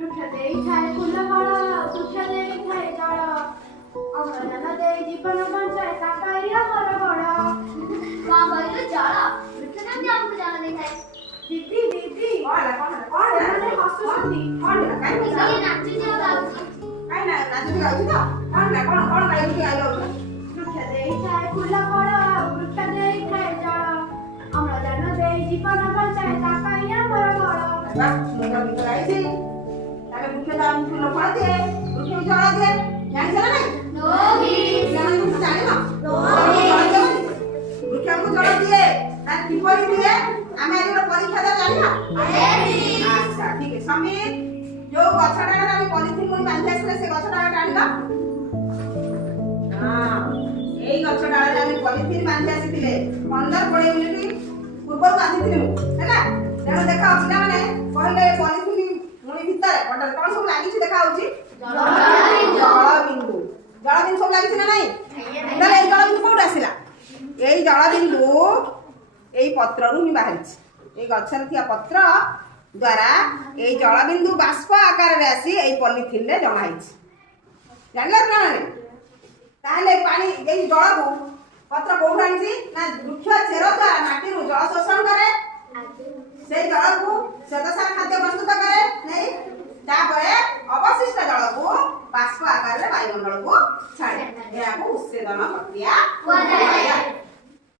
ବୃକ୍ଷ ଦେଇଥାଏ ଫୁଲ ଫଳ, ବୃକ୍ଷ ଦେଇଥାଏ ଜଳ, ଅମ୍ଳଜାନ ଦେଇ ଜୀବନ ବଞ୍ଚାଏ ତା ପାଇଁ ଆମର ବଳ। କଣ କହିଲୁ? ଜଳ? ବୃକ୍ଷ କେମିତି ଆମକୁ ଜଳ ଦେଇଥାଏ? ଦିଦି ଦିଦି ସେମାନେ ହସୁଛନ୍ତି। ମିଶିକି ନାଚୁଛି ଆଉ ଗାଉଛି। ବୃକ୍ଷ ଦେଇଥାଏ ଫୁଲ ଫଳ, ବୃକ୍ଷ ଦେଇଥାଏ ଜଳ, ଅମ୍ଳଜାନ ଦେଇ ଜୀବନ ବଞ୍ଚାଏ ତା ପାଇଁ ଆମର ବଳ। ଫୁଲ ଫଳ ଦିଏ, ବୃକ୍ଷକୁ ଜଳ ଦିଏ, ଜାଣିଛ ନା ନାଇଁ? ବୃକ୍ଷକୁ ଜଳ ଦିଏ, ତାର କିପରି ଦିଏ ଆମେ ଆଜି ଗୋଟେ ପରୀକ୍ଷା ଦେବା ଜାଣିବା? ଆଚ୍ଛା ଠିକ ଅଛି। ସମୀର, ଯୋଉ ଗଛଟା ଆମେ ପଲିଥିନ ମୁଣି ବାନ୍ଧି ଆସିଲେ ସେ ଗଛଟା ଟାଣିଲ। ଏଇ ଗଛ ଡାଳରେ ଆମେ ପଲିଥିନ ବାନ୍ଧି ଆସିଥିଲେ 15-20 ମିନିଟ ପୂର୍ବରୁ ବାନ୍ଧିଥିଲି ମୁଁ, ହେଲା? ତେଣୁ ଦେଖ ପିଲାମାନେ କହିଲେ ପଲିଥିନ ମୁଣି ଭିତରେ କଣ ସବୁ ଲାଗିଛି ଦେଖା ହଉଛି? ଜଳବିନ୍ଦୁ। ଜଳବିନ୍ଦୁ ସବୁ ଲାଗିଛି ନା ନାଇଁ? ତାହେଲେ ଏଇ ଜଳବିନ୍ଦୁ କୋଉଠୁ ଆସିଲା? ଏଇ ଜଳବିନ୍ଦୁ ଏଇ ପତ୍ରରୁ ହିଁ ବାହାରିଛି। ଏଇ ଗଛରେ ଥିବା ପତ୍ର ଦ୍ୱାରା ଏଇ ଜଳବିନ୍ଦୁ ବାଷ୍ପ ଆକାରରେ ଆସି ଏଇ ପଲିଥିନରେ ଜମା ହେଇଛି। ଜାଣିଲ ନା? ତାହେଲେ ପାଣି ଏଇ ଜଳକୁ ପତ୍ର କୋଉଠୁ ଆଣିଛି ନା ବୃକ୍ଷ ଚେର ଦ୍ୱାରା ମାଟିରୁ ଜଳ ଶୋଷଣ କରେ। ସେଇ ଜଳକୁ ଶ୍ଵେତ